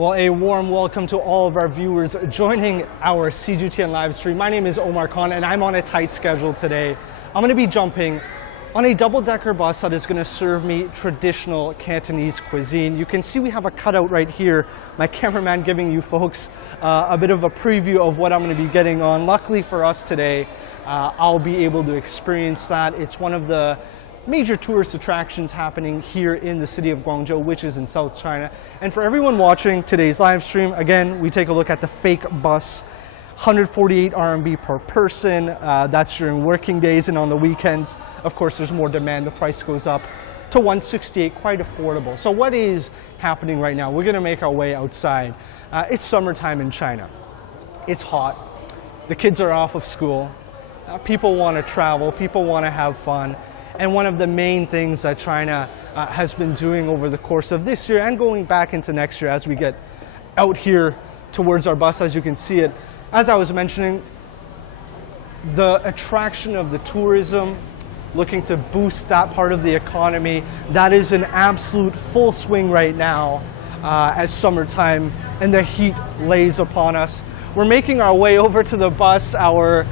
Well, a warm welcome to all of our viewers joining our CGTN live stream. My name is Omar Khan and I'm on a tight schedule today. I'm going to be jumping on a double-decker bus that is going to serve me traditional Cantonese cuisine. You can see we have a cutout right here. My cameraman giving you folks a bit of a preview of what I'm going to be getting on. Luckily for us today, I'll be able to experience that. It's one of the major tourist attractions happening here in the city of Guangzhou, which is in South China. And for everyone watching today's live stream, again, we take a look at the fake bus. 148 RMB per person. That's during working days, and on the weekends, of course, there's more demand. The price goes up to 168, quite affordable. So what is happening right now? We're gonna make our way outside. It's summertime in China. It's hot. The kids are off of school. People wanna travel, people wanna have fun. And one of the main things that China has been doing over the course of this year and going back into next year as we get out here towards our bus, as you can see it, as I was mentioning, the attraction of the tourism, looking to boost that part of the economy, that is in absolute full swing right now as summertime and the heat lays upon us. We're making our way over to the bus. Our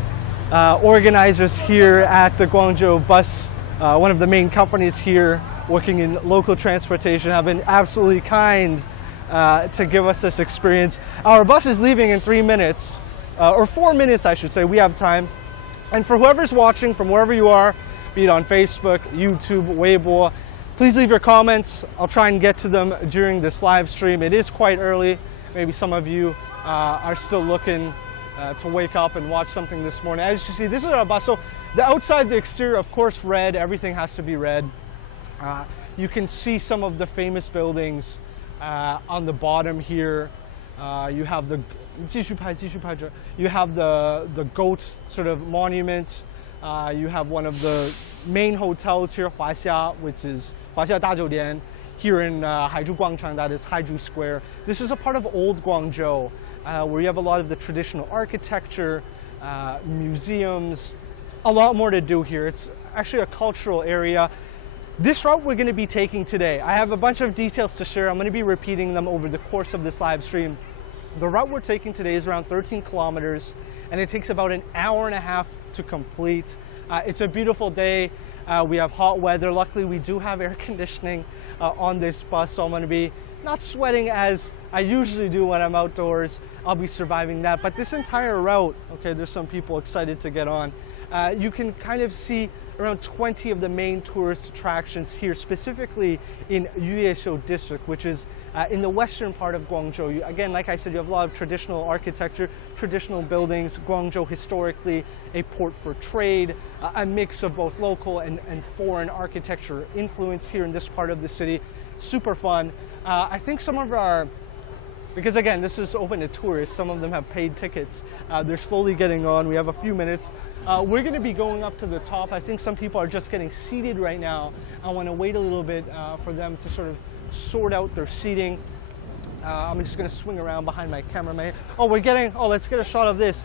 organizers here at the Guangzhou bus, one of the main companies here working in local transportation, have been absolutely kind to give us this experience. Our bus is leaving in 3 minutes, or 4 minutes I should say. We have time. And for whoever's watching from wherever you are, be it on Facebook, YouTube, Weibo, please leave your comments. I'll try and get to them during this live stream. It is quite early. Maybe some of you are still looking to wake up and watch something this morning. As you see, this is our bus. So the outside, the exterior, of course, red. Everything has to be red. You can see some of the famous buildings on the bottom here. You have the you have the goat sort of monument. You have one of the main hotels here, Huaxia, which is Huaxia Dazhoudian, here in Haizhu Guangchang, that is Haizhu Square. This is a part of old Guangzhou where you have a lot of the traditional architecture, museums, a lot more to do here. It's actually a cultural area. This route we're going to be taking today, I have a bunch of details to share. I'm going to be repeating them over the course of this live stream. The route we're taking today is around 13 kilometers and it takes about an hour and a half to complete. It's a beautiful day. We have hot weather. Luckily, we do have air conditioning on this bus, so I'm going to be not sweating as I usually do when I'm outdoors. I'll be surviving that. But this entire route, okay, there's some people excited to get on. You can kind of see around 20 of the main tourist attractions here, specifically in Yueshou district, which is in the western part of Guangzhou. Again, like I said, you have a lot of traditional architecture, traditional buildings. Guangzhou historically a port for trade, a mix of both local and foreign architecture influence here in this part of the city. Super fun. I think some of our, because again, this is open to tourists, some of them have paid tickets. They're slowly getting on. We have a few minutes. We're going to be going up to the top. I think some people are just getting seated right now. I want to wait a little bit for them to sort of sort out their seating. I'm just going to swing around behind my cameraman. Let's get a shot of this.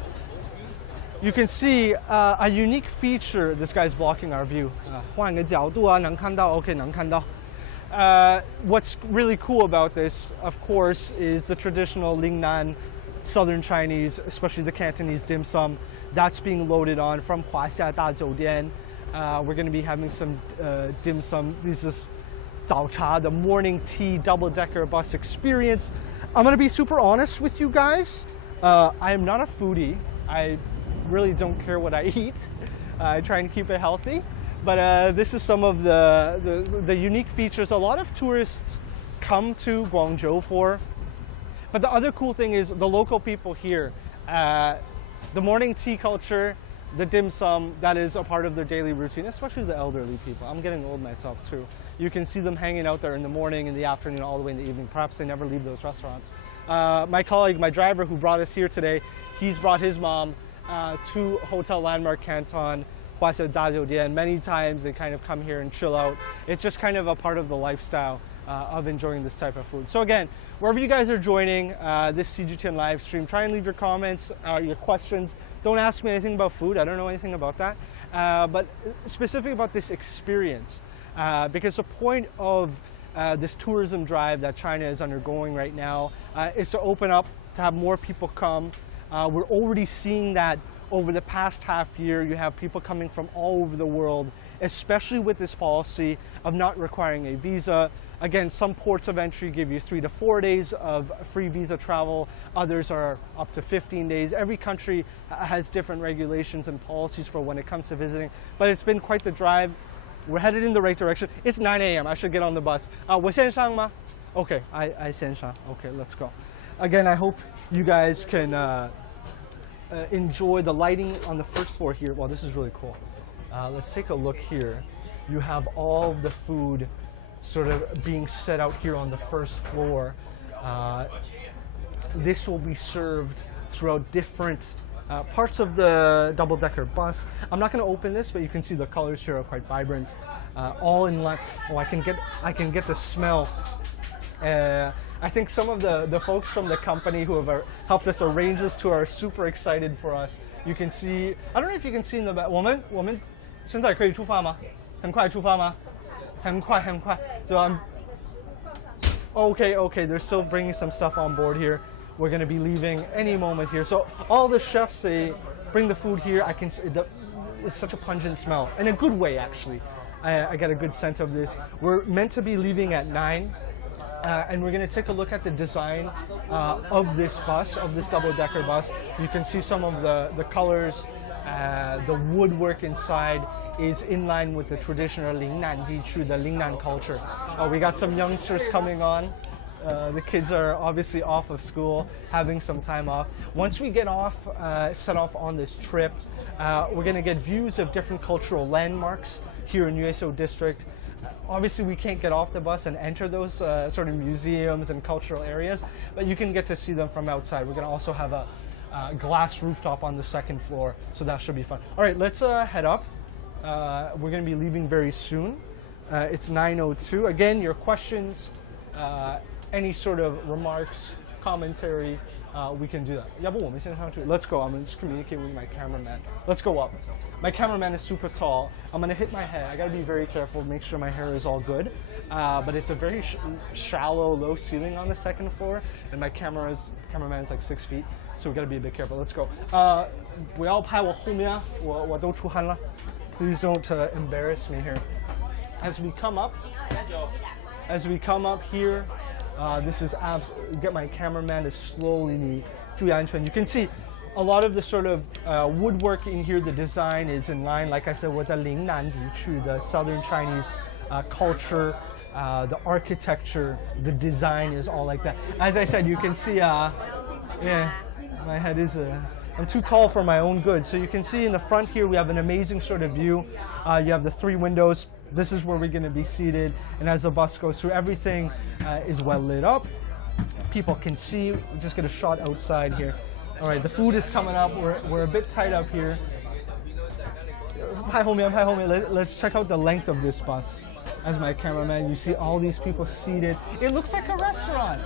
You can see a unique feature. This guy's blocking our view. 换个角度啊，能看到 OK 能看到。What's really cool about this, of course, is the traditional Lingnan Southern Chinese, especially the Cantonese dim sum. That's being loaded on from Huaxia Dazhoudian. We're going to be having some dim sum. This is Zao Cha, the morning tea double-decker bus experience. I'm going to be super honest with you guys. I am not a foodie. I really don't care what I eat. I try and keep it healthy. But this is some of the unique features a lot of tourists come to Guangzhou for. But the other cool thing is the local people here. The morning tea culture, the dim sum, that is a part of their daily routine, especially the elderly people. I'm getting old myself too. You can see them hanging out there in the morning, in the afternoon, all the way in the evening. Perhaps they never leave those restaurants. My colleague, my driver who brought us here today, he's brought his mom to Hotel Landmark Canton, Huaxia Dazhoudian. Many times they kind of come here and chill out. It's just kind of a part of the lifestyle of enjoying this type of food. So again, wherever you guys are joining this CGTN live stream, try and leave your comments, your questions. Don't ask me anything about food. I don't know anything about that. But specifically about this experience, because the point of this tourism drive that China is undergoing right now is to open up, to have more people come. We're already seeing that over the past half year. You have people coming from all over the world, especially with this policy of not requiring a visa. Again, some ports of entry give you 3 to 4 days of free visa travel. Others are up to 15 days. Every country has different regulations and policies for when it comes to visiting, but it's been quite the drive. We're headed in the right direction. It's 9 a.m. I should get on the bus. 我线上吗? Okay, I 线上. Okay, let's go. Again, I hope you guys can enjoy the lighting on the first floor here. Well, this is really cool. Let's take a look here. You have all the food sort of being set out here on the first floor. This will be served throughout different parts of the double-decker bus. I'm not going to open this, but you can see the colors here are quite vibrant. All in line. Oh, I can get the smell. I think some of the folks from the company who have helped us arrange this tour are super excited for us. You can see, I don't know if you can see in the back. 我们现在可以出发吗？很快出发吗？很快。So I'm okay. They're still bringing some stuff on board here. We're going to be leaving any moment here. So all the chefs, they bring the food here. It's such a pungent smell, in a good way actually. I get a good sense of this. We're meant to be leaving at 9. And we're going to take a look at the design of this bus, of this double-decker bus. You can see some of the colors, the woodwork inside is in line with the traditional Lingnan Dichu, the Lingnan culture. We got some youngsters coming on. The kids are obviously off of school, having some time off. Once we get off, set off on this trip, we're going to get views of different cultural landmarks here in Yuezhou district. Obviously, we can't get off the bus and enter those sort of museums and cultural areas, but you can get to see them from outside. We're going to also have a glass rooftop on the second floor, so that should be fun. All right, let's head up. We're going to be leaving very soon. It's 9:02. Again, your questions, any sort of remarks, commentary, we can do that. 要不我们先上去? Let's go. I'm going to just communicate with my cameraman. Let's go up. My cameraman is super tall. I'm going to hit my head. I got to be very careful, make sure my hair is all good. But it's a very shallow, low ceiling on the second floor, and my cameraman is like 6 feet, so we got to be a bit careful. Let's go. 不要拍我后面啊，我都出汗了. Please don't embarrass me here. As we come up here, this is get my cameraman to slowly 注意安全. You can see a lot of the sort of woodwork in here. The design is in line, like I said, with the Lingnan Dichu, the southern Chinese culture, the architecture, the design is all like that. As I said, you can see, yeah, my head is I'm too tall for my own good. So you can see in the front here, we have an amazing sort of view. You have the 3 windows. This is where we're going to be seated. And as the bus goes through, everything is well lit up. People can see. We just get a shot outside here. All right, the food is coming up. We're a bit tight up here. Let's check out the length of this bus. As my cameraman, you see all these people seated. It looks like a restaurant.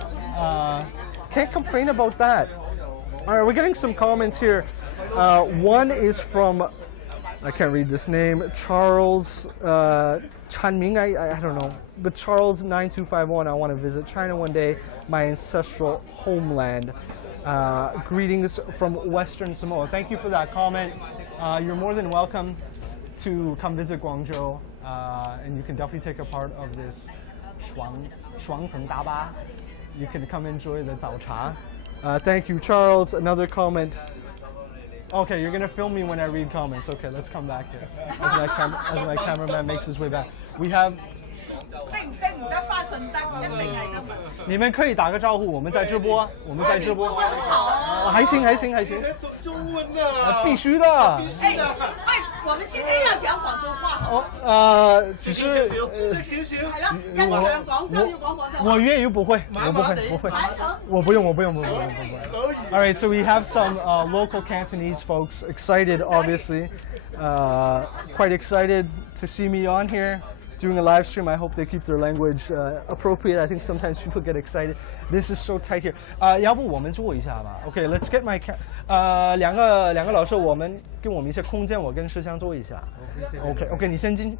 Can't complain about that. All right, we're getting some comments here. One is from, I can't read this name, Charles Chanming, I don't know, but Charles 9251, I want to visit China one day, my ancestral homeland. Greetings from Western Samoa. Thank you for that comment. You're more than welcome to come visit Guangzhou, and you can definitely take a part of this Shuangzeng Daba. You can come enjoy the Zao Cha. Thank you, Charles. Another comment. Okay, you're gonna film me when I read comments. Okay, let's come back here. As my cameraman makes his way back. We have. 你们可以打个招呼，我们在直播，我们在直播。还行。中文的。必须的。我们今天要讲广州话。只是行。要讲广州就讲广州话。我粤语不会，我不用。All right, so we have some local Cantonese folks excited, obviously, quite excited to see me on here. Doing a live stream. I hope they keep their language appropriate. I think sometimes people get excited. This is so tight here. 要不我们坐一下吧 Okay, let's get my 两个老师，我们给我们一些空间，我跟世香坐一下。Okay, 你先进。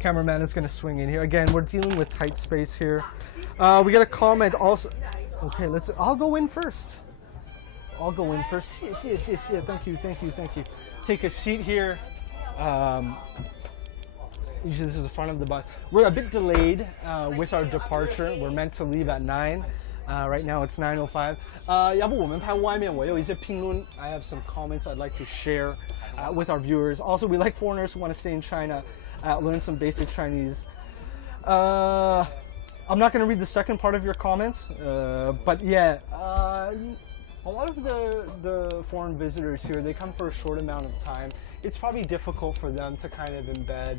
Cameraman is going to swing in here. Again, we're dealing with tight space here. We got a comment also. Okay, I'll go in first. I'll go in first. Thank you. Take a seat here. Usually this is the front of the bus. We're a bit delayed with our departure. We're meant to leave at 9. Right now it's 9:05. 要不我们拍外面，我有一些评论. I have some comments I'd like to share with our viewers. Also, we like foreigners who want to stay in China, learn some basic Chinese. I'm not going to read the second part of your comments, but yeah, a lot of the foreign visitors here, they come for a short amount of time. It's probably difficult for them to kind of embed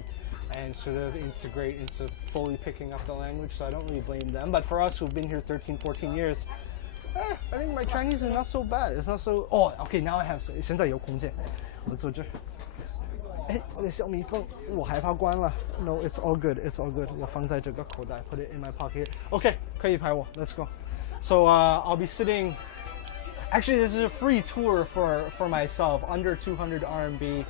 and sort of integrate into fully picking up the language, so I don't really blame them. But for us who've been here 13, 14 years, I think my Chinese is not so bad. It's not so... Oh, okay, now I have... 现在有空间，我坐这。哎，我的小蜜蜂，我害怕关了。No, it's all good. It's all good. 我放在这个口袋 put it in my pocket here. Okay, 可以拍我 Let's go. So I'll be sitting... Actually, this is a free tour for myself, under 200 RMB.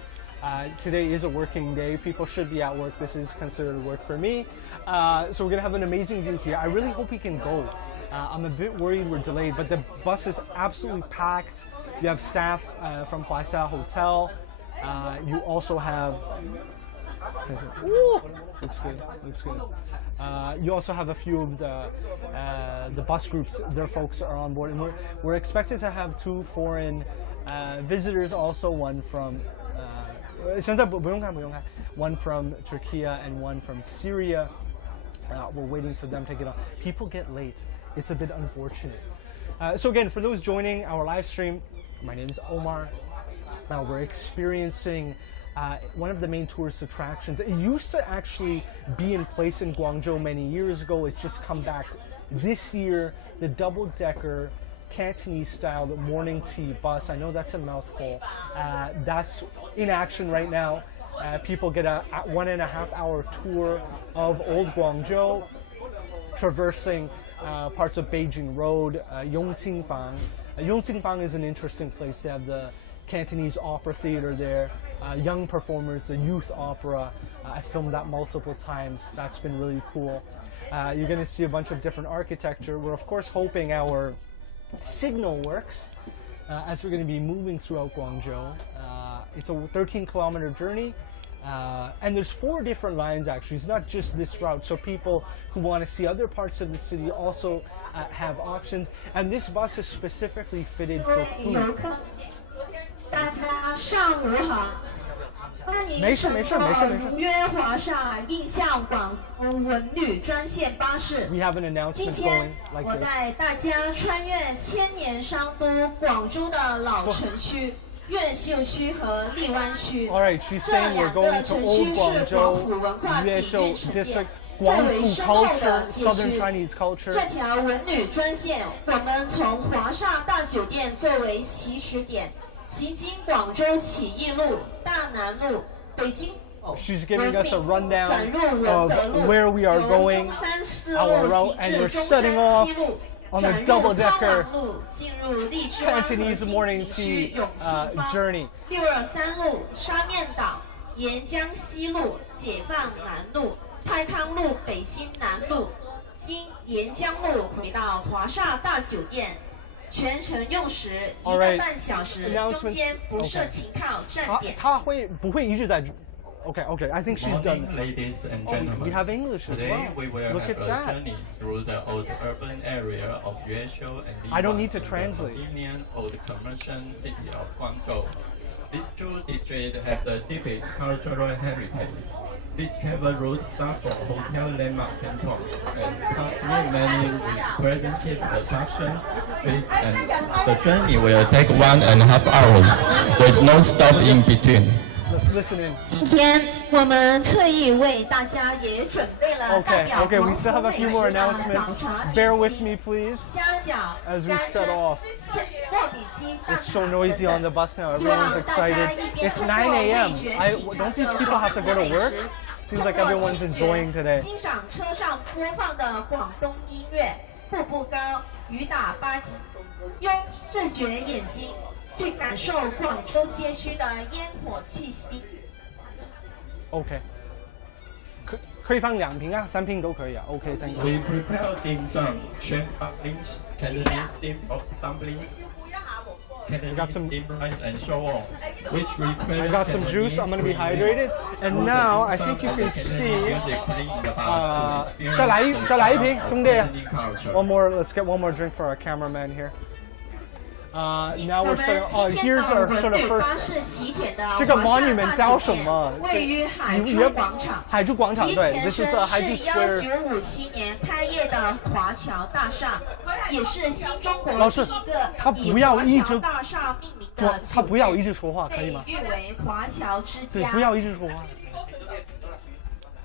Today is a working day. People should be at work. This is considered work for me. So we're going to have an amazing view here. I really hope we can go. I'm a bit worried we're delayed, but the bus is absolutely packed. You have staff from Huaxia Hotel. You also have... Ooh, looks good. You also have a few of the bus groups. Their folks are on board. And we're expected to have 2 foreign visitors, also one from... 现在不用看 one from Turkey and one from Syria. We're waiting for them to get on. People get late. It's a bit unfortunate. So again, for those joining our live stream, my name is Omar. Now we're experiencing one of the main tourist attractions. It used to actually be in place in Guangzhou many years ago. It's just come back this year. The double-decker Cantonese style, the morning tea bus. I know that's a mouthful. That's in action right now. People get a 1.5-hour tour of old Guangzhou, traversing parts of Beijing Road, Yongqingfang. Yongqingfang is an interesting place. They have the Cantonese Opera Theater there, young performers, the youth opera. I filmed that multiple times. That's been really cool. You're going to see a bunch of different architecture. We're of course hoping our signal works as we're going to be moving throughout Guangzhou. It's a 13-kilometer journey, and there's 4 different lines actually. It's not just this route, so people who want to see other parts of the city also have options, and this bus is specifically fitted for food. 大家上午好，欢迎乘坐如约华厦印象广东文旅专线巴士。We have an announcement 今天我带大家穿越千年商都广州的老城区、越秀区和荔湾区。这2个城区是广府文化底蕴沉淀。最为深厚的结识。这条文旅专线，我们从华厦大酒店作为起始点，行经广州起义路、大南路、北京。She's giving us a rundown of where we are going, our route, and we're setting off on the double-decker Cantonese morning tea journey. 623路、沙面岛、沿江西路、解放南路。泰康路、北京南路，经沿江路回到华厦大酒店，全程用时1个半小时，中间不设停靠站点。他会不会一直在？Okay, I think she's done. Ladies and gentlemen, we have English as well. Today we will Look have at a that. journey through the old urban area of Yueshou and I don't need to the translate. convenient old commercial city of Guangdong. These 2 districts have the deepest cultural heritage. This travel route starts from Hotel Landmark Canton and passes through many representative attractions, and the journey will take 1.5 hours with no stop in between. Let's listen in. 今天我们特意为大家也准备了代表 Okay, we still have a few more announcements. Bear with me, please, 虾饺、 as we set off. 糯米鸡、 It's so noisy on the bus now. Everyone's excited. It's 9 a.m. Don't these people have to go to work? Seems like everyone's enjoying today. 欣赏车上播放的广东音乐，步步高，雨打8级，用视觉眼睛去感受广州街区的烟火气息。Okay. 可以放2瓶啊，3瓶都可以啊。OK，thank you. We prepare dim sum, shrimp dumplings, Cantonese steamed dumplings, Cantonese steamed rice, and so on. Which I got some juice. I'm gonna be hydrated. And now I think you can see. 再来一瓶，兄弟。One more. Let's get one more drink for our cameraman here. Now we're starting. Oh, here's our sort of first. 这个 monument 叫什么？位于海珠广场。海珠广场，对，这是海珠 Square。1957年开业的华侨大厦，也是新中国老师，他不要一直大厦命名的。他不要一直说话，可以吗？被誉为华侨之家。对，不要一直说话。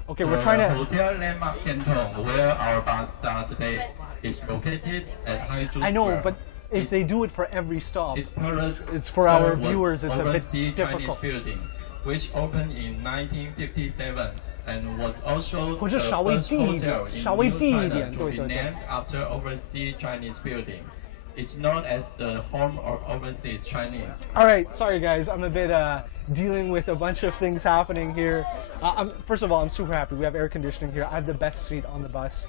Okay, we're trying to. Hotel Landmark Canton, where our bus starts today, is located at Haizhu Square. I know, but if they do it for every stop, it's for our viewers. It's a bit difficult. Chinese building, which opened in 1957 and was also the first hotel in New China to be named after overseas Chinese building. It's known as the home of overseas Chinese. All right, sorry guys, I'm a bit dealing with a bunch of things happening here. First of all, I'm super happy. We have air conditioning here. I have the best seat on the bus.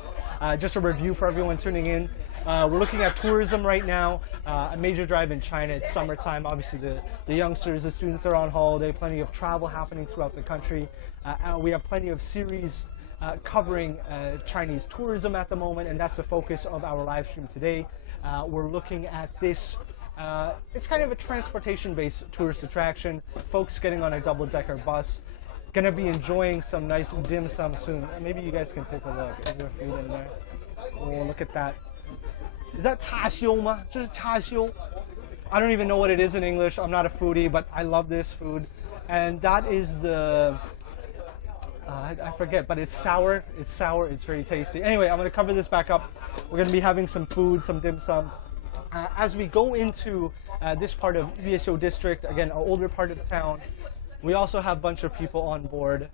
Just a review for everyone tuning in. We're looking at tourism right now, a major drive in China. It's summertime. Obviously, the youngsters, the students are on holiday. Plenty of travel happening throughout the country. We have plenty of series covering Chinese tourism at the moment, and that's the focus of our live stream today. We're looking at this. It's kind of a transportation-based tourist attraction. Folks getting on a double-decker bus. Gonna be enjoying some nice dim sum soon. Maybe you guys can take a look. Is there food in there? Oh, look at that. Is that 叉烧吗？这是叉烧。I don't even know what it is in English. I'm not a foodie, but I love this food. And that is the, I forget, but it's sour. It's sour. It's very tasty. Anyway, I'm going to cover this back up. We're going to be having some food, some dim sum. As we go into this part of Yueshou district, again, an older part of the town, we also have a bunch of people on board.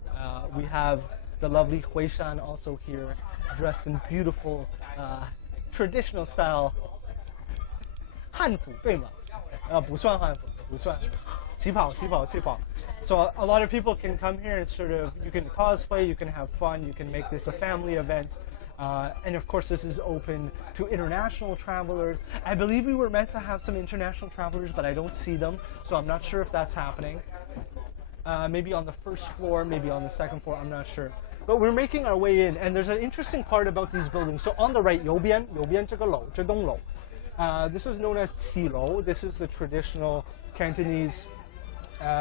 We have the lovely Huishan also here, dressed in beautiful traditional style 汉服对吗？不算汉服，不算。旗袍。So a lot of people can come here and sort of, you can cosplay, you can have fun, you can make this a family event. And of course this is open to international travelers. I believe we were meant to have some international travelers, but I don't see them. So I'm not sure if that's happening. Maybe on the first floor, maybe on the second floor, I'm not sure. But we're making our way in, and there's an interesting part about these buildings. So on the right, 右边这个楼，这栋楼, this is known as 起楼. This is the traditional Cantonese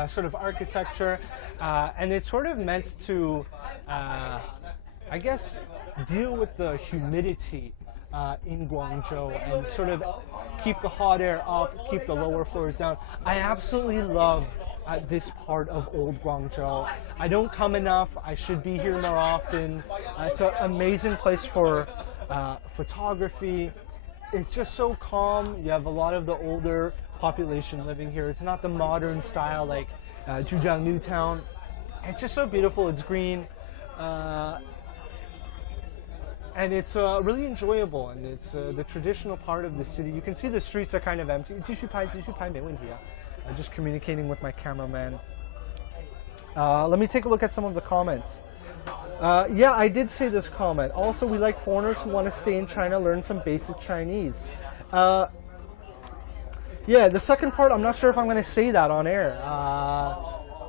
sort of architecture, and it's sort of meant to, I guess, deal with the humidity in Guangzhou and sort of keep the hot air up, keep the lower floors down. I absolutely love this part of old Guangzhou. I don't come enough. I should be here more often. It's an amazing place for photography. It's just so calm. You have a lot of the older population living here. It's not the modern style like Zhujiang New Town. It's just so beautiful. It's green. And it's really enjoyable, and it's the traditional part of the city. You can see the streets are kind of empty. 继续拍，没问题啊。Just communicating with my cameraman. Let me take a look at some of the comments. Yeah, I did say this comment. Also, we like foreigners who want to stay in China, learn some basic Chinese. Yeah, the second part, I'm not sure if I'm going to say that on air.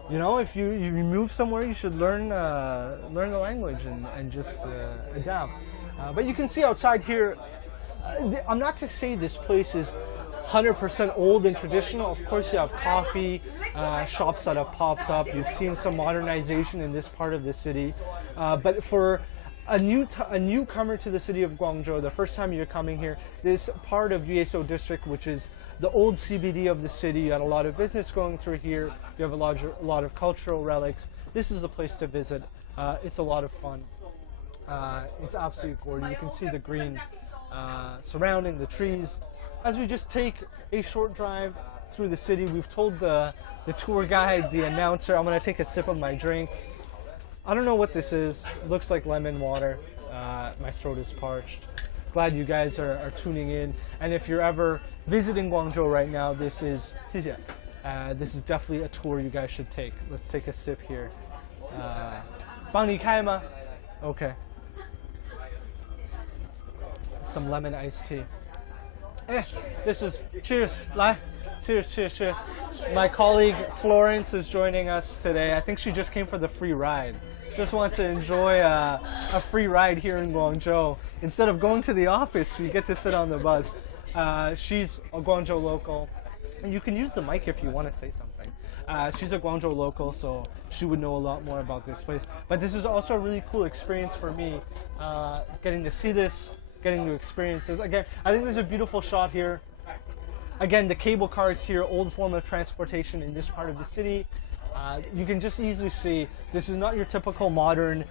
You know, if you move somewhere, you should learn the language and just adapt. But you can see outside here, I'm not to say this place is 100% old and traditional. Of course, you have coffee shops that have popped up. You've seen some modernization in this part of the city. But for a newcomer to the city of Guangzhou, the first time you're coming here, this part of Yueshou district, which is the old CBD of the city, you had a lot of business going through here. You have a lot of cultural relics. This is the place to visit. It's a lot of fun. It's absolutely gorgeous. You can see the green surrounding the trees. As we just take a short drive through the city, we've told the tour guide, the announcer, I'm going to take a sip of my drink. I don't know what this is. It looks like lemon water. My throat is parched. Glad you guys are tuning in. And if you're ever visiting Guangzhou right now, this is definitely a tour you guys should take. Let's take a sip here. 帮你开吗? Okay. Some lemon iced tea. This is cheers. Cheers. My colleague Florence is joining us today. I think she just came for the free ride. Just wants to enjoy a free ride here in Guangzhou. Instead of going to the office, you get to sit on the bus. She's a Guangzhou local. And you can use the mic if you want to say something. She's a Guangzhou local, so she would know a lot more about this place. But this is also a really cool experience for me, getting to see this, getting to experience this. Again, I think there's a beautiful shot here. Again, the cable cars here, old form of transportation in this part of the city. You can just easily see this is not your typical modern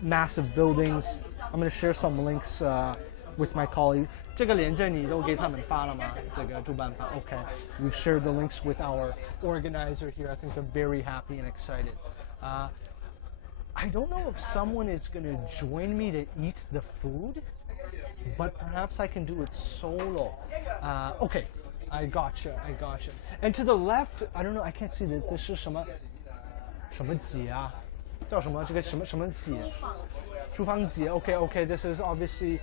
massive buildings. I'm going to share some links with my colleague. 这个链接你都给他们发了吗？这个主办方 Okay. We've shared the links with our organizer here. I think they're very happy and excited. I don't know if someone is going to join me to eat the food, but perhaps I can do it solo. Okay, I gotcha. And to the left, I don't know, I can't see that this is 什么节啊？叫什么？这个什么节？厨房节。Okay. This is obviously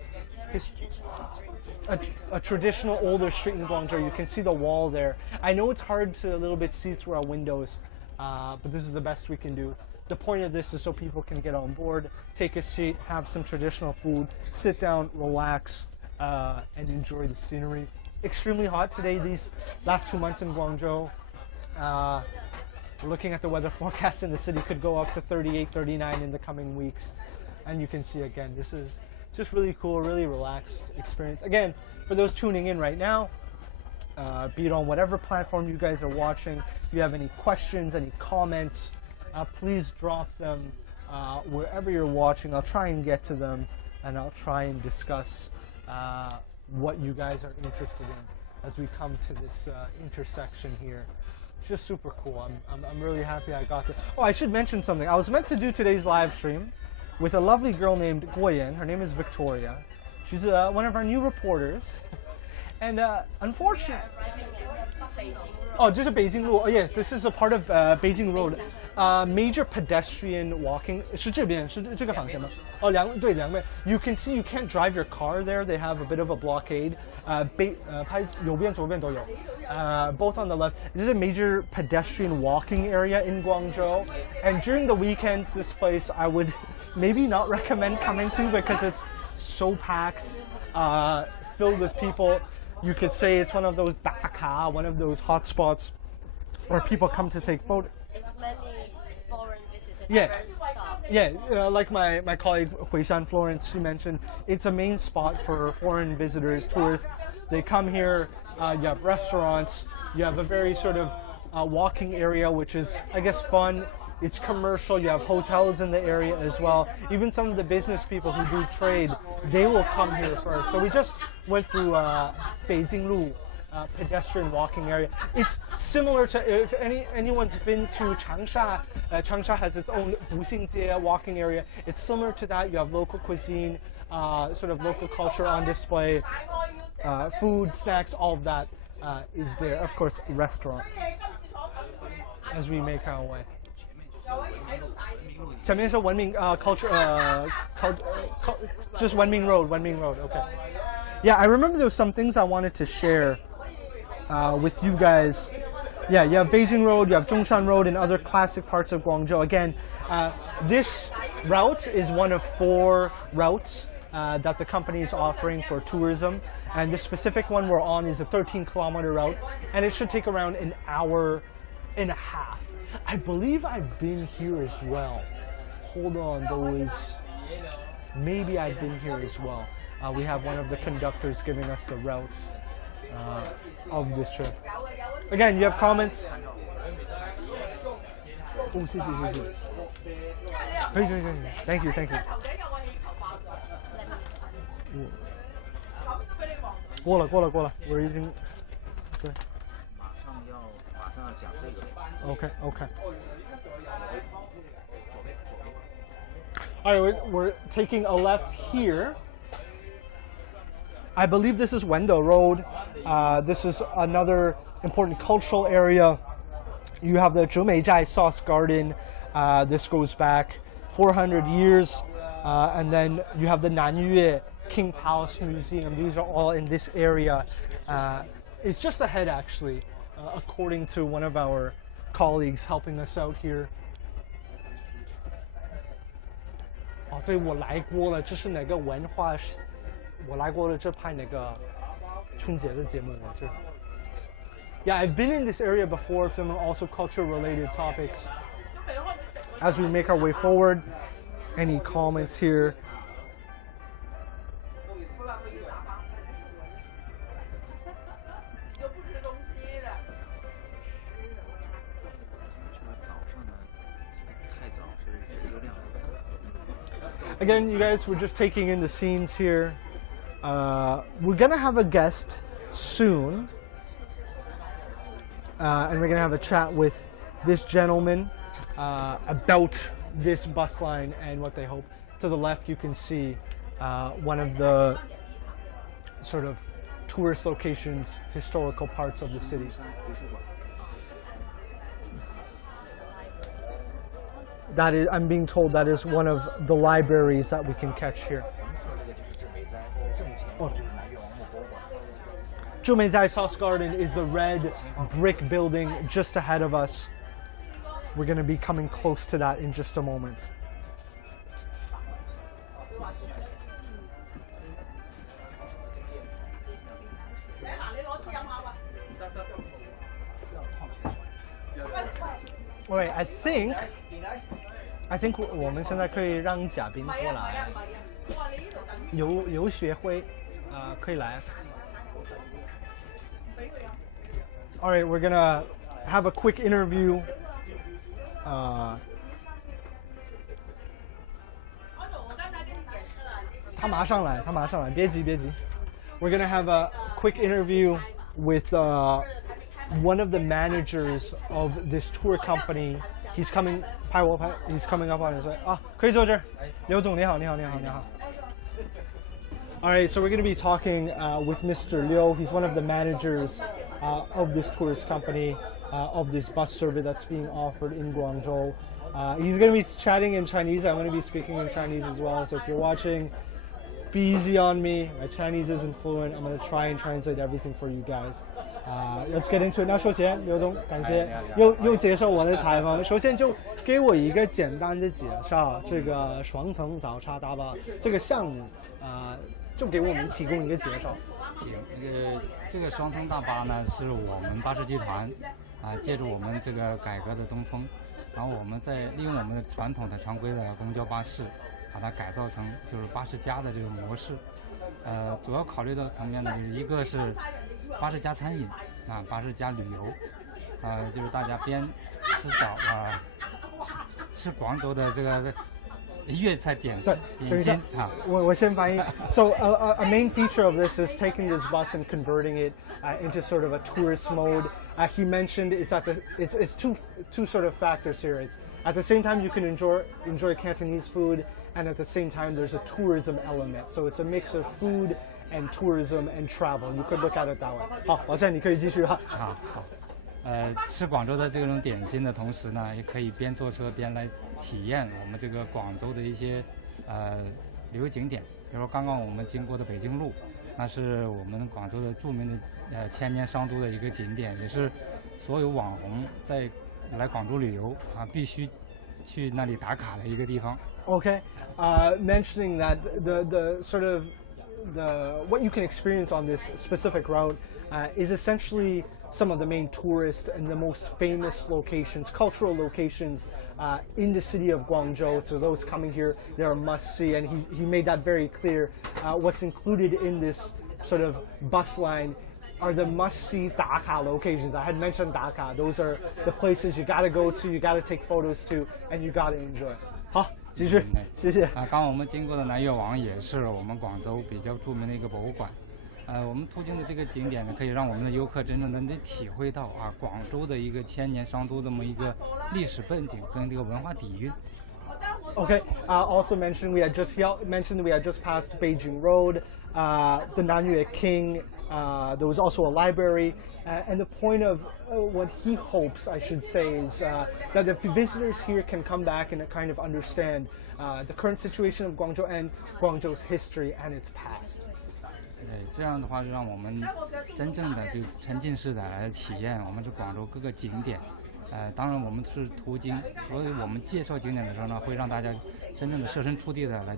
a traditional older street in Guangzhou. You can see the wall there. I know it's hard to a little bit see through our windows, but this is the best we can do. The point of this is so people can get on board, take a seat, have some traditional food, sit down, relax, and enjoy the scenery. Extremely hot today, these last 2 months in Guangzhou. Looking at the weather forecast in the city, could go up to 38, 39 in the coming weeks. And you can see again, this is just really cool, really relaxed experience. Again, for those tuning in right now, be it on whatever platform you guys are watching, if you have any questions, any comments, please drop them wherever you're watching. I'll try and get to them, and I'll try and discuss what you guys are interested in as we come to this intersection here. It's just super cool. I'm really happy I got to. Oh, I should mention something. I was meant to do today's live stream with a lovely girl named Guoyan. Her name is Victoria. She's one of our new reporters. And unfortunately, oh, just a Beijing Road. Oh, yeah, this is a part of Beijing Road. Major pedestrian walking. 是这边，是这个方向吗？哦，对，两边。You can see you can't drive your car there. They have a bit of a blockade. 拍右边、左边都有。Both on the left. This is a major pedestrian walking area in Guangzhou. And during the weekends, this place I would maybe not recommend coming to because it's so packed, filled with people. You could say it's one of those daka, one of those hotspots where people come to take photos. It's many foreign visitors. Like my colleague Huishan Florence, she mentioned, it's a main spot for foreign visitors, tourists. They come here, you have restaurants, you have a very sort of walking area, which is, I guess, fun. It's commercial, you have hotels in the area as well. Even some of the business people who do trade, they will come here first. So we just went through Beijing Lu, pedestrian walking area. It's similar to, if anyone's been to Changsha, Changsha has its own Buxingjie walking area. It's similar to that. You have local cuisine, sort of local culture on display, food, snacks, all of that is there. Of course, restaurants as we make our way. 前面是文明 culture just Wenming Road. Okay. Yeah, I remember there was some things I wanted to share with you guys. Yeah, you have Beijing Road, you have Zhongshan Road, and other classic parts of Guangzhou. Again, this route is one of 4 routes that the company is offering for tourism, and the specific one we're on is a 13-kilometer route, and it should take around an hour and a half. I believe I've been here as well. Hold on, maybe I've been here as well. We have one of the conductors giving us the routes of this trip. Again, you have comments? Oh, see. Thank you. 过了，我已经对。马上要讲这个。Okay. All right, we're taking a left here. I believe this is Wendo Road. This is another important cultural area. You have the Zhemeizhai Sauce Garden. This goes back 400 years. and then you have the Nanyue King Palace Museum. These are all in this area. It's just ahead, actually, according to one of our colleagues helping us out here. 哦，对，我来过了，这是哪个文化？我来过了，这拍哪个春节的节目？我这。Yeah, I've been in this area before, filming also culture-related topics. As we make our way forward, any comments here? Again, you guys, we're just taking in the scenes here. We're gonna have a guest soon, and we're gonna have a chat with this gentleman about this bus line and what they hope. To the left, you can see one of the sort of tourist locations, historical parts of the city. That is, I'm being told that is one of the libraries that we can catch here. Oh. Zhumeizai Sauce Garden is the red brick building just ahead of us. We're going to be coming close to that in just a moment. All right, I think 我们现在可以让嘉宾过来，游学会，可以来。All right, we're gonna have a quick interview. 他马上来，别急。We're gonna have a quick interview with one of the managers of this tour company. He's coming, he's coming up on his way. 啊，可以坐这儿。刘总你好。All right, so we're going to be talking with Mr. Liu. He's one of the managers of this tourist company, of this bus service that's being offered in Guangzhou. He's going to be chatting in Chinese. I'm going to be speaking in Chinese as well. So if you're watching, be easy on me. My Chinese isn't fluent. I'm going to try and translate everything for you guys. Let's get into it. 那首先，刘总，感谢又接受我的采访。首先就给我一个简单的介绍，这个双层早茶大巴这个项目，就给我们提供一个介绍。行，这个双层大巴呢，是我们巴士集团借助我们这个改革的东风，然后我们再利用我们的传统的常规的公交巴士，把它改造成就是巴士加的这种模式。主要考虑的层面呢，就是一个是巴士加餐饮巴士加旅游，就是大家边吃早吃广州的这个粤菜点心我先翻译。So a main feature of this is taking this bus and converting it into sort of a tourist mode. He mentioned it's two sort of factors here. It's at the same time you can enjoy Cantonese food, and at the same time there's a tourism element. So it's a mix of food and tourism and travel. You could look at it that way. 好，老师你可以继续哈。好。吃广州的这种点心的同时呢，也可以边坐车边来体验我们这个广州的一些旅游景点。比如说刚刚我们经过的北京路，那是我们广州的著名的千年商都的一个景点，也是所有网红在来广州旅游必须去那里打卡的一个地方。Okay, mentioning that the sort of what you can experience on this specific route is essentially some of the main tourist and the most famous locations, cultural locations in the city of Guangzhou. So those coming here, they're a must-see, and he made that very clear. What's included in this sort of bus line are the must-see 打卡 locations. I had mentioned 打卡. Those are the places you gotta go to, you gotta take photos to, and you gotta enjoy. 好，继续，谢谢。刚刚我们经过的南越王也是我们广州比较著名的一个博物馆。我们途经的这个景点呢，可以让我们的游客真正的能体会到广州的一个千年商都这么一个历史背景跟这个文化底蕴。Okay. Also mentioned we had just passed Beijing Road, the Nanyue King There was also a library, and the point of what he hopes, I should say, is that the visitors here can come back and kind of understand the current situation of Guangzhou and Guangzhou's history and its past. 这样的话就让我们真正的就沉浸式的来体验我们这广州各个景点。当然我们是途经，所以我们介绍景点的时候呢，会让大家真正的设身处地的来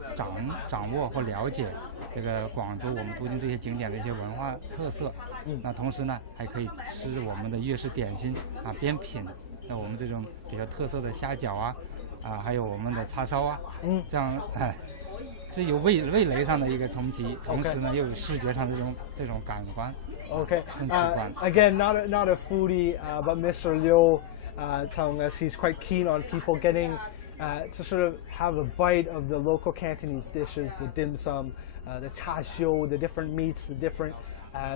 掌握或了解这个广州我们途经这些景点的一些文化特色。那同时呢，还可以吃我们的粤式点心啊，边品那我们这种比较特色的虾饺啊，还有我们的叉烧啊，这样这有味蕾上的一个冲击，同时呢又有视觉上的这种感官。Okay. Again, not a foodie, but Mr. Liu telling us he's quite keen on people getting to sort of have a bite of the local Cantonese dishes, the dim sum, the char siu, the different meats, the different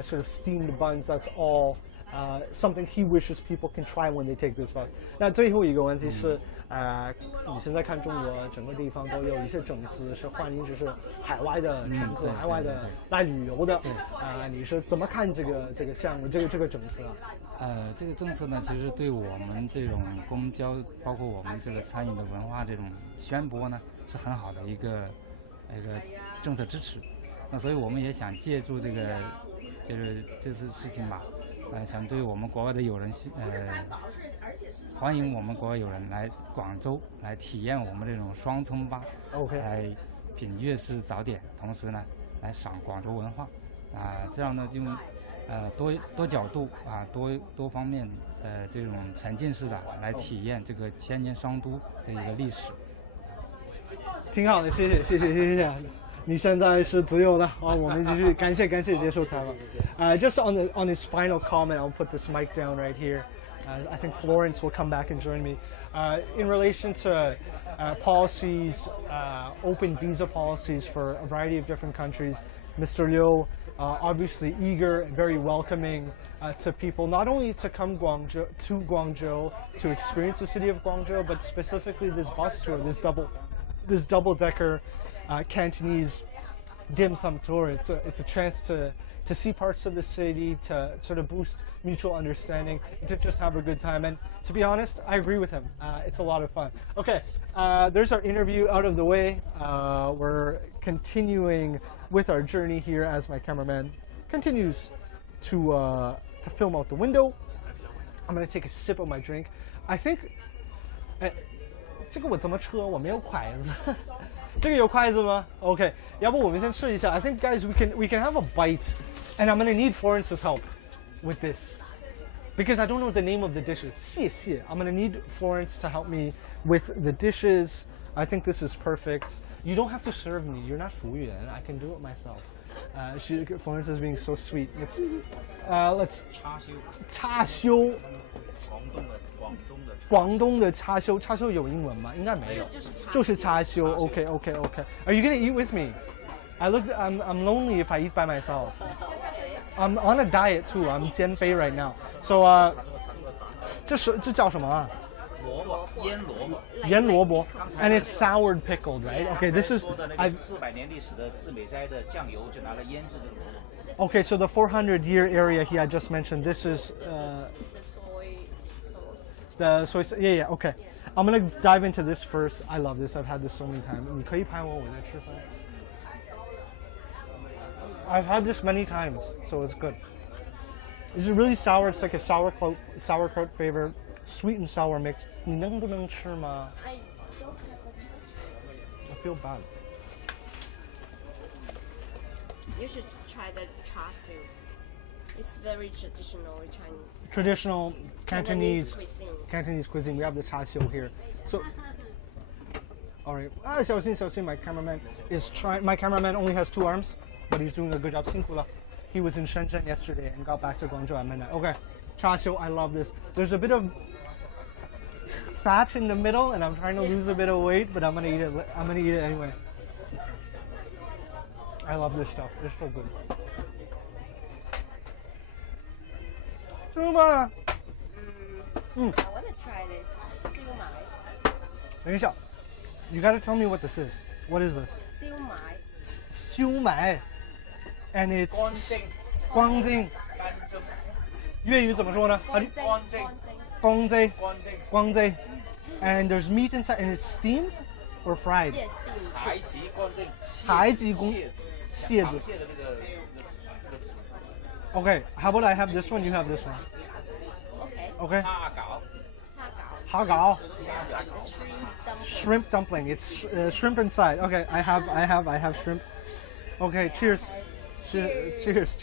sort of steamed buns. That's all something he wishes people can try when they take this bus. 那最后一个问题是，你现在看中国整个地方都有一些整治是欢迎就是海外的乘客、海外的来旅游的，你是怎么看这个项目、这个整治啊？这个政策呢，其实对我们这种公交，包括我们这个餐饮的文化这种宣播呢，是很好的一个政策支持。那所以我们也想借助这次事情吧，想对我们国外的友人欢迎我们国外友人来广州来体验我们这种双层巴，来品粤式早点，同时呢来赏广州文化，这样呢用多角度多方面这种沉浸式的来体验这个千年商都的一个历史。挺好的，谢谢。你现在是自由的，我们继续感谢接受采访。Just on his final comment, I'll put this mic down right here. I think Florence will come back and join me. In relation to policies, open visa policies for a variety of different countries, Mr. Liu obviously eager and very welcoming to people, not only to come to Guangzhou to experience the city of Guangzhou, but specifically this bus tour, this double-decker Cantonese dim sum tour. It's a chance to see parts of the city, to sort of boost mutual understanding, to just have a good time. And to be honest, I agree with him. It's a lot of fun. Okay, there's our interview out of the way. We're continuing with our journey here as my cameraman continues to film out the window. I'm gonna take a sip of my drink. I think 这个我怎么吃？我没有筷子。这个有筷子吗 ？OK， 要不我们先试一下。I think guys, we can have a bite, and I'm gonna need Florence's help with this because I don't know the name of the dishes. 谢谢。I'm gonna need Florence to help me with the dishes. I think this is perfect. You don't have to serve me. You're not 服务员. I can do it myself. Florence is being so sweet. Let's 叉烧。广东的叉烧，叉烧有英文吗？应该没有，就是叉烧。Okay. Are you gonna eat with me? I'm lonely if I eat by myself. I'm on a diet too. I'm 减肥 right now. So 这叫什么啊？腌萝卜 and it's soured pickled, right? Okay, this is 400年历史的致美斋的酱油就拿来腌制这个萝卜。Okay, so the 400-year area he had just mentioned, this is the soy sauce. Yeah, okay. I'm gonna dive into this first. I love this. I've had this so many times. 你可以拍我在吃饭。I've had this many times, so it's good. It's really sour. It's like a sauerkraut flavor, sweet and sour mix. 你能不能吃吗 I don't have a choice. I feel bad. You should try the char siu. It's very traditional Chinese. Traditional Cantonese cuisine. We have the char siu here. So, all right. 小心 My cameraman is trying. My cameraman only has 2 arms, but he's doing a good job. 辛苦了. He was in Shenzhen yesterday and got back to Guangzhou at midnight. Okay, char siu. I love this. There's a bit of fat in the middle, and I'm trying to lose a bit of weight, but I'm gonna eat it. I'm gonna eat it anyway. I love this stuff. It's so good. 吃吧。I want to try this 燒賣。等一下 You gotta tell me what this is. What is this? 燒賣。燒賣 And it's 光晶。粤语怎么说呢？光晶。光晶。And there's meat inside, and it's steamed or fried? Yes, steamed. 孩子光晶，孩子公蟹子，蟹子。螃蟹的那个 Okay, how about I have this one? You have this one. Okay. Okay. 蝦餃，哈搞 The shrimp shrimp dumpling. dumpling. It's shrimp inside. Okay, I have shrimp. Okay, cheers. Cheers. Cheers.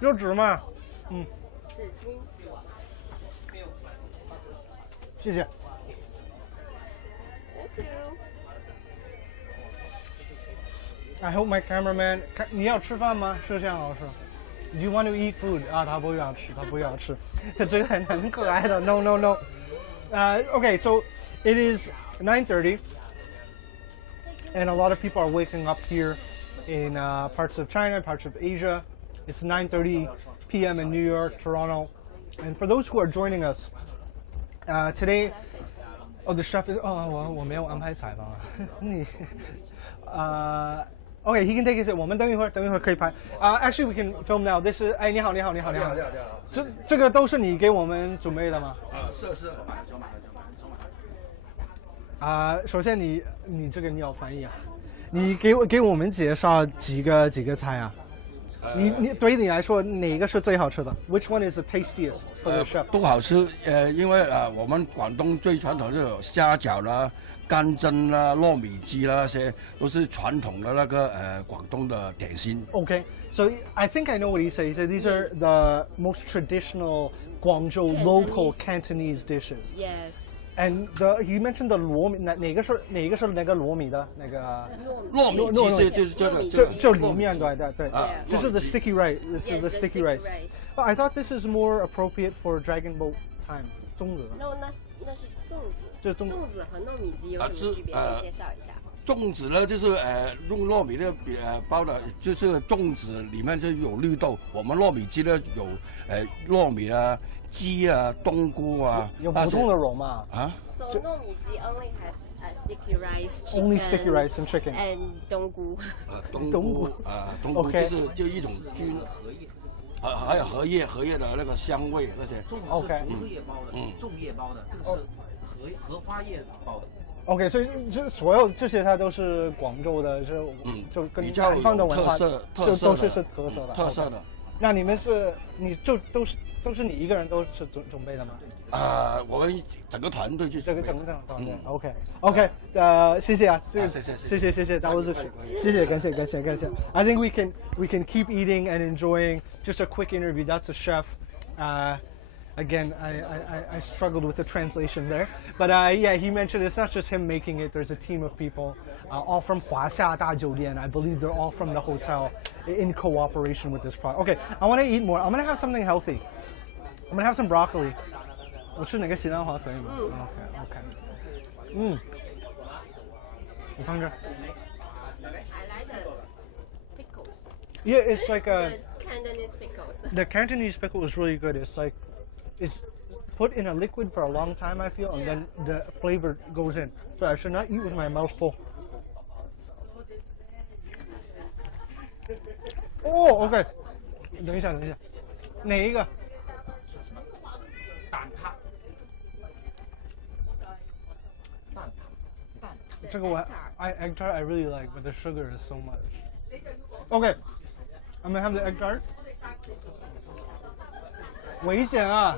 有纸吗？纸巾。谢谢。Thank you. I hope my cameraman. 你要吃饭吗？摄像老师 ？Do you want to eat food？ 啊，他不要吃，他不要吃。这个很可爱的。No, no, no. Okay, so it is 9:30, and a lot of people are waking up here in parts of China, parts of Asia. It's 9:30 p.m. in New York, Toronto, and for those who are joining us today, the chef is. 我没有安排采访啊。你Okay, he can take his seat. 我们等一会儿可以拍。Actually, we can film now. This is 你好。这个都是你给我们准备的吗？是。首先你这个你要翻译啊，你给我们介绍几个菜啊？你对于你来说哪个是最好吃的 ？Which one is the tastiest for the chef？ 都好吃，因为我们广东最传统就有虾饺啦、干蒸啦、糯米鸡啦，那些都是传统的那个广东的点心。Okay, so I think I know what he said. He said these are the most traditional Guangzhou local Cantonese dishes. Yes. And he mentioned the 糯米，哪个是那个糯米的那个？糯米其实就是这个，就里面对，就是 the sticky rice. This is the Yes, sticky rice. But I thought this is more appropriate for Dragon Boat time. 粽子。No, 那是粽子。就是粽子和糯米鸡有什么区别？可以介绍一下。粽子呢，就是用糯米的包的，就是粽子里面就有绿豆。我们糯米鸡呢有糯米啊、鸡啊、冬菇啊。有普通的肉吗？So 糯米鸡 only has sticky rice, chicken. Only sticky rice and chicken. And 冬菇。冬菇就一种菌。还有荷叶的那个香味那些。粽子是竹子叶包的，粽叶包的，这个是荷花叶包的。OK， 所以这所有这些它都是广州的，就跟南方的文化就都是特色的。那你们你就都是你一个人都是准备的吗？我们整个团队去整个团队。OK， 谢谢啊，谢谢，that was it， 谢谢，感谢。I think we can keep eating and enjoying. Just a quick interview. That's a chef. Again, I struggled with the translation there, but yeah, he mentioned it's not just him making it. There's a team of people, all from Huaxia Da Jiudian. I believe they're all from the hotel in cooperation with this product. Okay, I want to eat more. I'm gonna have something healthy. I'm gonna have some broccoli. 我吃哪个西兰花可以吗？OK。你放这。I like the pickles. Yeah, it's like The Cantonese pickles. The Cantonese pickle is really good. It's put in a liquid for a long time, I feel, and then the flavor goes in. So I should not eat with my mouth full. Oh, okay. 等一下，哪一个？蛋挞。这个egg tart I really like, but the sugar is so much. Okay, I'm gonna have the egg tart. 危险啊！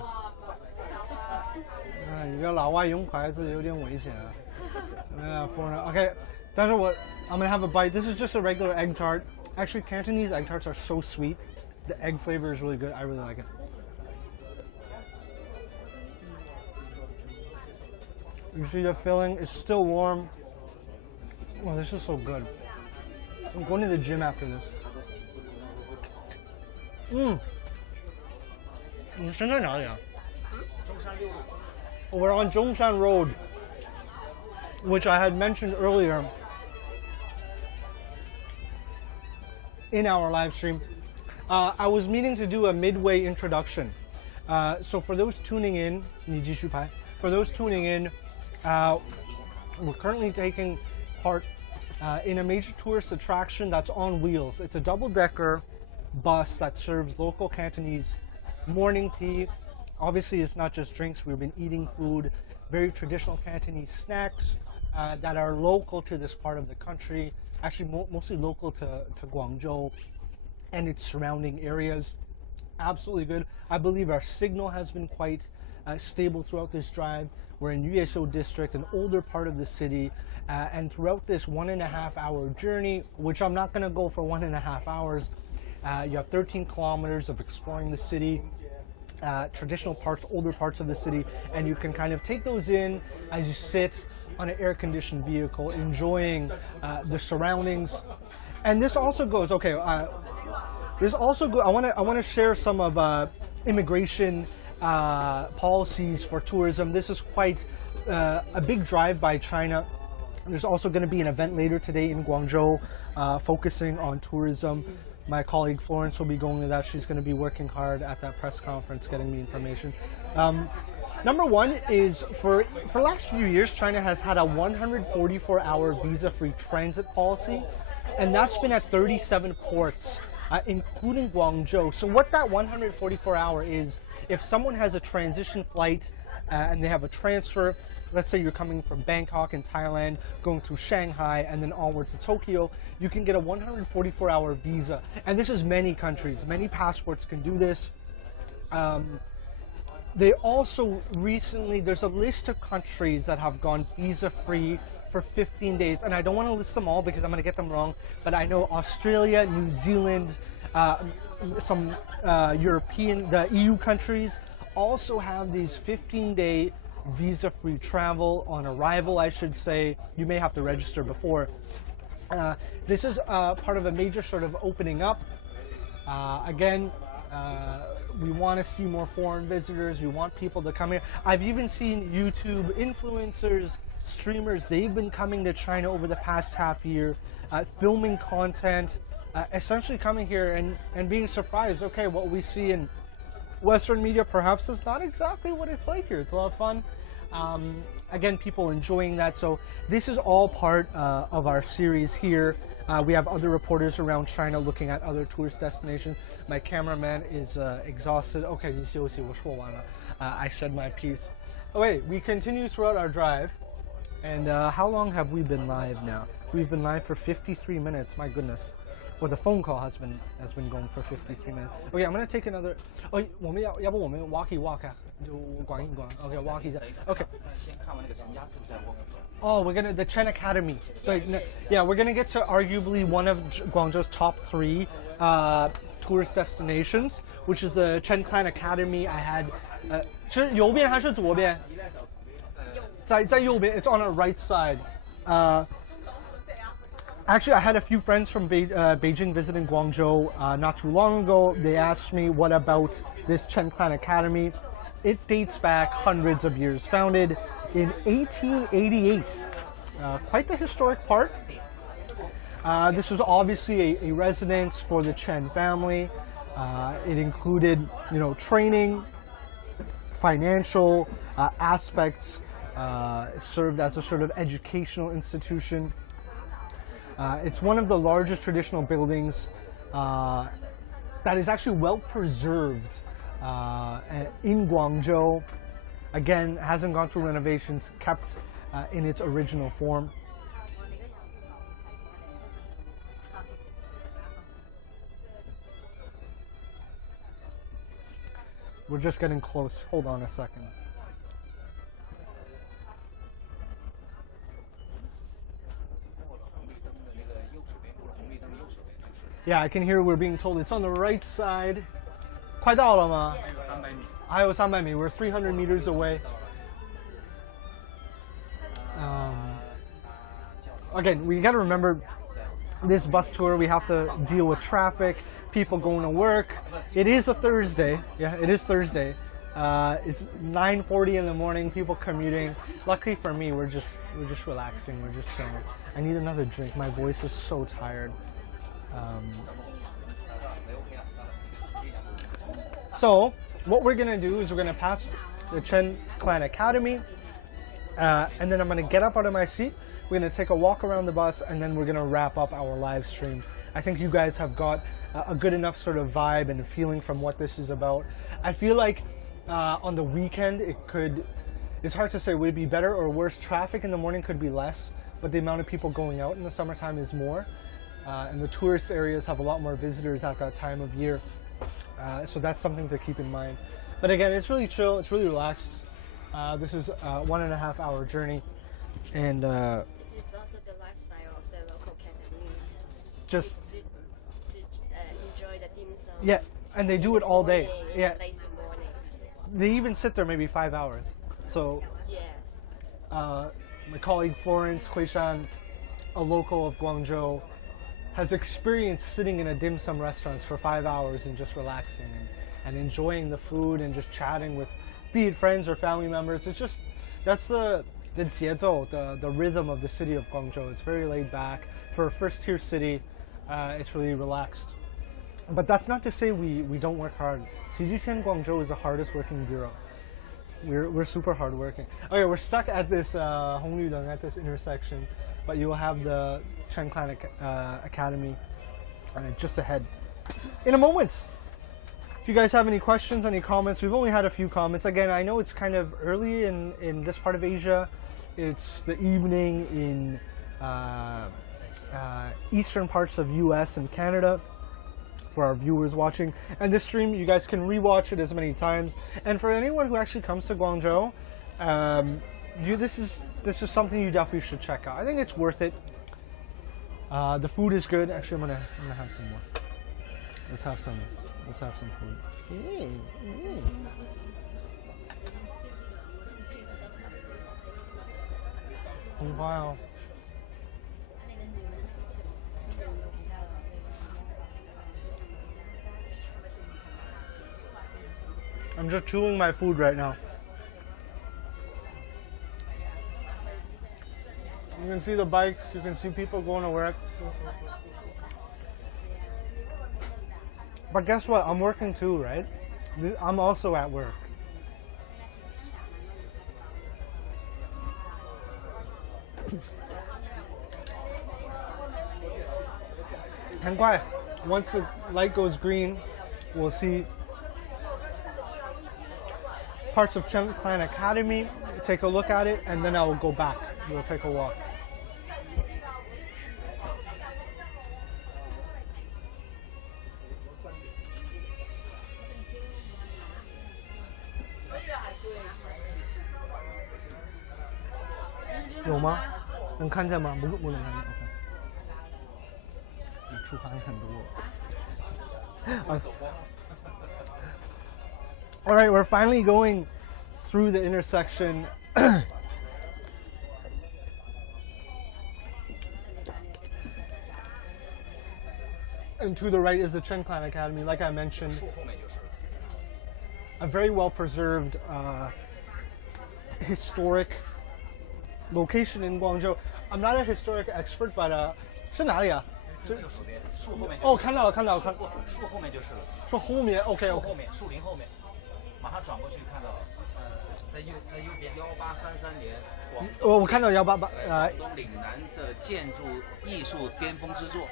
一个老外用筷子有点危险啊。Okay, 但是I'm gonna have a bite. This is just a regular egg tart. Actually, Cantonese egg tarts are so sweet. The egg flavor is really good. I really like it. You see the filling is still warm. Oh, this is so good. I'm going to the gym after this. 你身在哪里啊？中山六路。We're on Zhongshan Road, which I had mentioned earlier in our live stream. I was meaning to do a midway introduction. So for those tuning in, 你继续拍. For those tuning in, we're currently taking part in a major tourist attraction that's on wheels. It's a double-decker bus that serves local Cantonese morning tea. Obviously, it's not just drinks. We've been eating food, very traditional Cantonese snacks that are local to this part of the country, actually mostly local to Guangzhou and its surrounding areas. Absolutely good. I believe our signal has been quite stable throughout this drive. We're in Yueshou district, an older part of the city, and throughout this 1.5 hour journey, which I'm not going to go for 1.5 hours, you have 13 kilometers of exploring the city, traditional parts, older parts of the city, and you can kind of take those in as you sit on an air-conditioned vehicle, enjoying the surroundings. And this also goes, okay, this also go. I want to share some of immigration policies for tourism. This is quite a big drive by China. There's also going to be an event later today in Guangzhou focusing on tourism. My colleague Florence will be going to that. She's going to be working hard at that press conference, getting me information. Number one is for the last few years, China has had a 144-hour visa-free transit policy, and that's been at 37 ports, including Guangzhou. So what that 144-hour is, if someone has a transition flight and they have a transfer, let's say you're coming from Bangkok in Thailand, going through Shanghai, and then onwards to Tokyo, you can get a 144-hour visa. And this is many countries. Many passports can do this. They also recently, there's a list of countries that have gone visa-free for 15 days. And I don't want to list them all because I'm going to get them wrong. But I know Australia, New Zealand, some European, the EU countries also have these 15-day visa-free travel on arrival, I should say. You may have to register before. This is part of a major sort of opening up. Again, we want to see more foreign visitors. We want people to come here. I've even seen YouTube influencers, streamers, they've been coming to China over the past half year, filming content, essentially coming here and being surprised. Okay, what we see in Western media perhaps is not exactly what it's like here. It's a lot of fun. Again, people enjoying that. So this is all part of our series here. We have other reporters around China looking at other tourist destinations. My cameraman is exhausted. Okay, 你休息，我说完了. I said my piece. Oh wait, we continue throughout our drive. And how long have we been live now? We've been live for 53 minutes. My goodness. Well, the phone call has been going for 53 minutes. Okay, I'm gonna take another. Oh, 我们要不我们 walk啊，就逛一逛。Okay, walk 一下。Okay. 先看完那个陈家是不是在 walk？ Oh, we're gonna the Chen Academy. Yeah, we're gonna get to arguably one of Guangzhou's top 3 tourist destinations, which is the Chen Clan Academy. I had 是右边还是左边？在右边。It's on our right side. Actually, I had a few friends from Beijing visiting Guangzhou not too long ago. They asked me, what about this Chen Clan Academy? It dates back hundreds of years, founded in 1888. Quite the historic part. This was obviously a residence for the Chen family. It included, training, financial aspects, served as a sort of educational institution. It's one of the largest traditional buildings that is actually well preserved in Guangzhou. Again, hasn't gone through renovations, kept in its original form. We're just getting close. Hold on a second. Yeah, I can hear we're being told it's on the right side. 快到了吗？还有300米. We're 300 meters away. Again, we got to remember this bus tour, we have to deal with traffic, people going to work. It is a Thursday. Yeah, it is Thursday. It's 9:40 in the morning, people commuting. Luckily for me, we're just relaxing, we're just chilling. I need another drink. My voice is so tired. So what we're gonna do is we're gonna pass the Chen Clan Academy. And then I'm going to get up out of my seat. We're going to take a walk around the bus, and then we're going to wrap up our live stream. I think you guys have got a good enough sort of vibe and feeling from what this is about. I feel like on the weekend it's hard to say, would it be better or worse? Traffic in the morning could be less, but the amount of people going out in the summertime is more. And the tourist areas have a lot more visitors at that time of year. So that's something to keep in mind. But again, it's really chill, it's really relaxed. This is a 1.5 hour journey. And This is also the lifestyle of the local Cantonese. just, to enjoy the dim sum. yeah, and they do it all day. Morning, Yeah, Lazy morning. they even sit there maybe 5 hours. So Yes. my colleague Florence Huishan, a local of Guangzhou, has experienced sitting in a dim sum restaurant for 5 hours and just relaxing and enjoying the food and just chatting with, be it friends or family members. It's just, that's the jiezhou, the rhythm of the city of Guangzhou. It's very laid back. For a first tier city, it's really relaxed. But that's not to say we don't work hard. CGTN Guangzhou is the hardest working bureau. We're super hard working. Okay, we're stuck at this Hongludong, at this intersection, but you will have the Chen Clan Academy just ahead in a moment. If you guys have any questions, any comments, we've only had a few comments. Again, I know it's kind of early in this part of Asia. It's the evening in eastern parts of US and Canada for our viewers watching. And this stream, you guys can rewatch it as many times. And for anyone who actually comes to Guangzhou, this is something you definitely should check out. I think it's worth it. The food is good. Actually, I'm gonna have some more. Let's have some food. Wow. I'm just chewing my food right now. You can see the bikes, you can see people going to work. But guess what? I'm working too, right? I'm also at work. And quiet. Once the light goes green, we'll see parts of Chen Clan Academy, take a look at it, and then I will go back. We'll take a walk.有吗？能看见吗？不能看见。你出汗很多。All right, we're finally going through the intersection. And to the right is the Chen Clan Academy, like I mentioned. A very well preserved historic location in Guangzhou. I'm not a historic expert, but 是哪里啊？树后面。哦，看到了。树后面就是了。说后面 ，OK。树后面，树林后面，马上转过去看到，在右边1833年，我看到188，广东岭南的建筑艺术巅峰之作，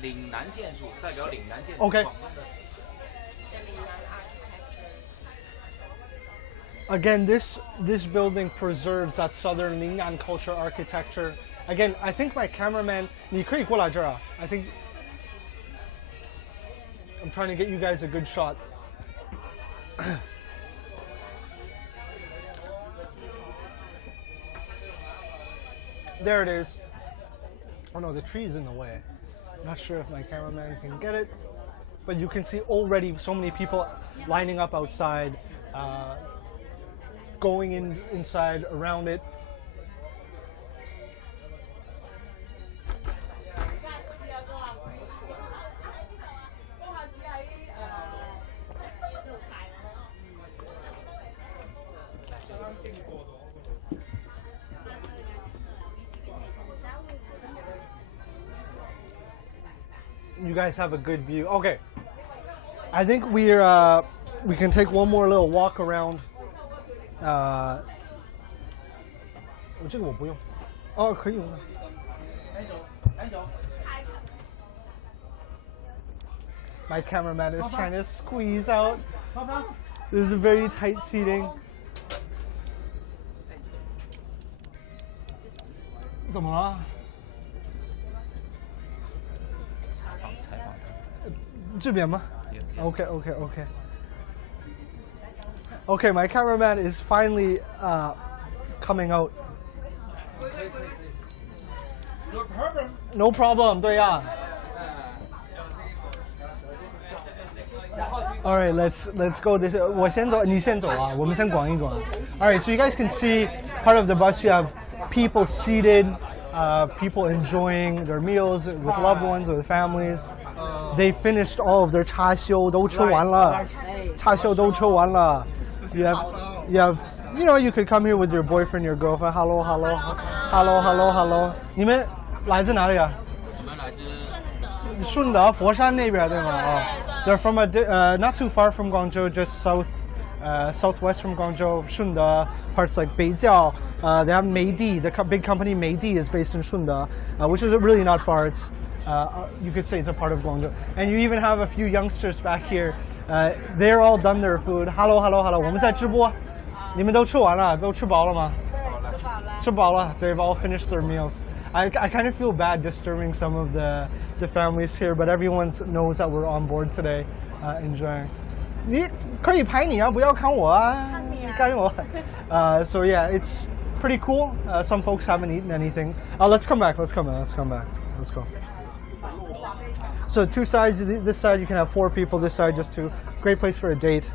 岭南建筑代表岭南建筑。OK。Again, this building preserves that southern Lingnan culture architecture. Again, I think my cameraman, 你可以过来这儿啊 I think I'm trying to get you guys a good shot. There it is. Oh no, the tree's in the way. Not sure if my cameraman can get it, but you can see already so many people lining up outside, going inside around it. You guys have a good view. Okay, I think we can take one more little walk around 这个我不用。哦，可以用的。My cameraman is trying to squeeze out. This is very tight seating. 怎么了？采访他。这边吗？Okay. Okay, my cameraman is finally coming out. No problem. 对呀。All right, let's go. This 我先走，你先走啊，我们先逛一逛。All right, so you guys can see part of the bus. You have people seated, people enjoying their meals with loved ones or with families. They finished all of their 叉烧都吃完了，叉烧都吃完了。You have, you know, you could come here with your boyfriend, your girlfriend. Hello. 你们来自哪里啊？我们来自顺德佛山那边对吗？哦。They're from not too far from Guangzhou, just southwest from Guangzhou, Shunde, parts like Beijiao. They have Meidi, the big company Meidi is based in Shunde, which is really not far. It's you could say it's a part of Guangzhou. And you even have a few youngsters back here. They're all done their food. Hello. 我们在直播。你们都吃完了，都吃饱了吗？吃饱了。They've all finished their meals. I kind of feel bad disturbing some of the families here, but everyone knows that we're on board today, enjoying. 你可以拍你啊，不要看我啊，看我。So yeah, it's pretty cool. Some folks haven't eaten anything. Let's come back. Let's go. So two sides. This side you can have 4 people. This side just 2. Great place for a date.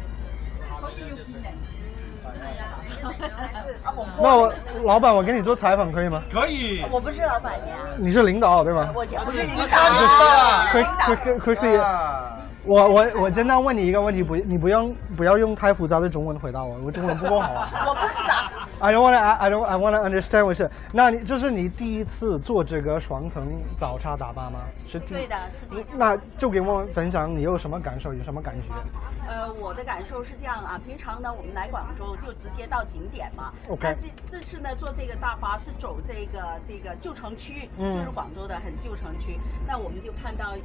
那我老板，我给你做采访可以吗？可以。我不是老板呀。你是领导对吗？我也不是领导。Quickly， 我简单问你一个问题，你不要用太复杂的中文回答我，我中文不够好。我不复杂。I want to understand 我是。那这是你第一次做这个双层早茶大巴吗？对的，是第一次。那就给我分享你有什么感受，有什么感觉？我的感受是这样啊，平常呢我们来广州就直接到景点嘛。OK。这次呢坐这个大巴是走这个旧城区，就是广州的很旧城区。那我们就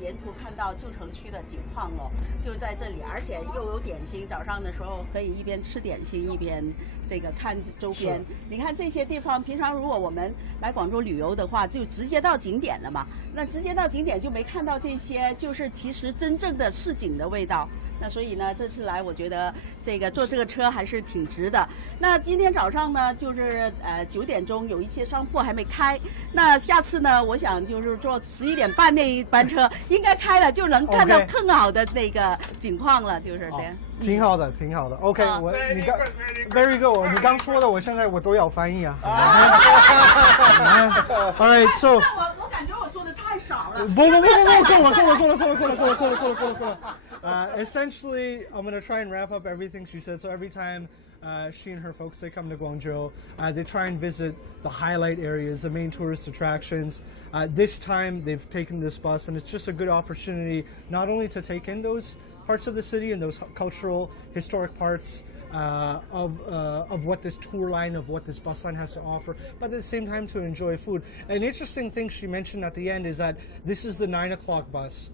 沿途看到旧城区的景况了，就在这里，而且又有点心，早上的时候可以一边吃点心一边这个看周边。你看这些地方，平常如果我们来广州旅游的话，就直接到景点了嘛。那直接到景点就没看到这些，就是其实真正的市井的味道。那所以呢，这次来我觉得这个坐这个车还是挺值的。那今天早上呢，就是9点钟有一些商铺还没开。那下次呢，我想就是坐11点半那一班车应该开了，就能看到更好的那个景况了，就是这样。挺好的。OK， 你刚 very good， 你刚说的，我现在都要翻译啊。All right, so 我感觉我说的太少了。不，够了。Essentially, I'm going to try and wrap up everything she said. So every time she and her folks, they come to Guangzhou, they try and visit the highlight areas, the main tourist attractions. This time, they've taken this bus, and it's just a good opportunity not only to take in those parts of the city and those cultural, historic parts of what this tour line, of what this bus line has to offer, but at the same time to enjoy food. An interesting thing she mentioned at the end is that this is the 9 o'clock bus.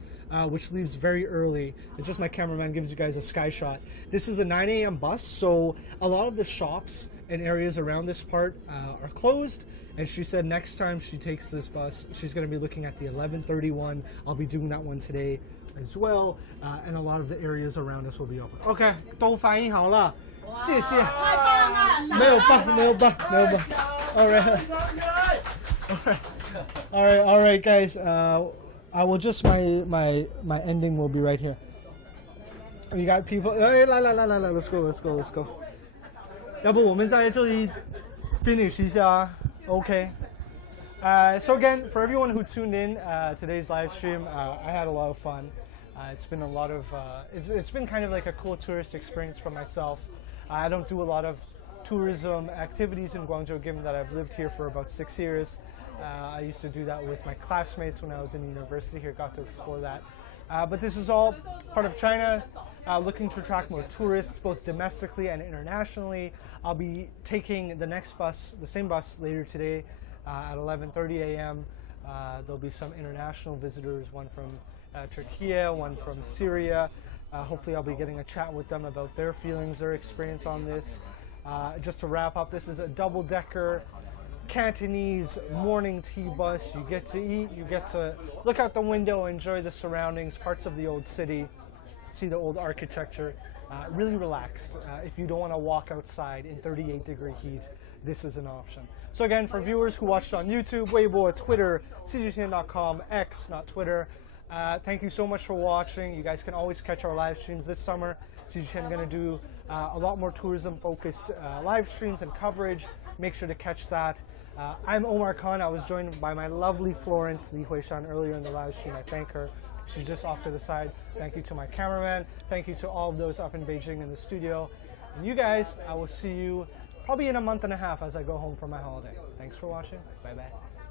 Which leaves very early. It's just my cameraman gives you guys a sky shot. This is the 9 a.m. bus, so a lot of the shops and areas around this part are closed. And she said next time she takes this bus, she's going to be looking at the 11:31. I'll be doing that one today as well, and a lot of the areas around us will be open. OK， 都翻译好了，谢谢。太棒了！没有办。All right, guys. I will just my ending will be right here. You got people. 来 let's go. 要不我们在这里 finish 一下 OK. So again, for everyone who tuned in today's live stream, I had a lot of fun. It's been a lot of it's been kind of like a cool tourist experience for myself. I don't do a lot of tourism activities in Guangzhou, given that I've lived here for about 6 years. I used to do that with my classmates when I was in university here, got to explore that. But this is all part of China, looking to attract more tourists, both domestically and internationally. I'll be taking the next bus, the same bus later today at 11:30 a.m. There'll be some international visitors, one from Turkey, one from Syria. Hopefully I'll be getting a chat with them about their feelings, their experience on this. Just to wrap up, this is a double-decker Cantonese morning tea bus. You get to eat, you get to look out the window, enjoy the surroundings, parts of the old city, see the old architecture. Really relaxed. If you don't want to walk outside in 38-degree heat, this is an option. So again, for viewers who watched on YouTube, Weibo, Twitter, CGTN.com, X, not Twitter, thank you so much for watching. You guys can always catch our live streams this summer. CGTN going to do a lot more tourism-focused live streams and coverage. Make sure to catch that. I'm Omar Khan. I was joined by my lovely Florence Li Huishan earlier in the live stream. I thank her. She's just off to the side. Thank you to my cameraman. Thank you to all of those up in Beijing in the studio. And you guys, I will see you probably in a month and a half as I go home for my holiday. Thanks for watching. Bye-bye.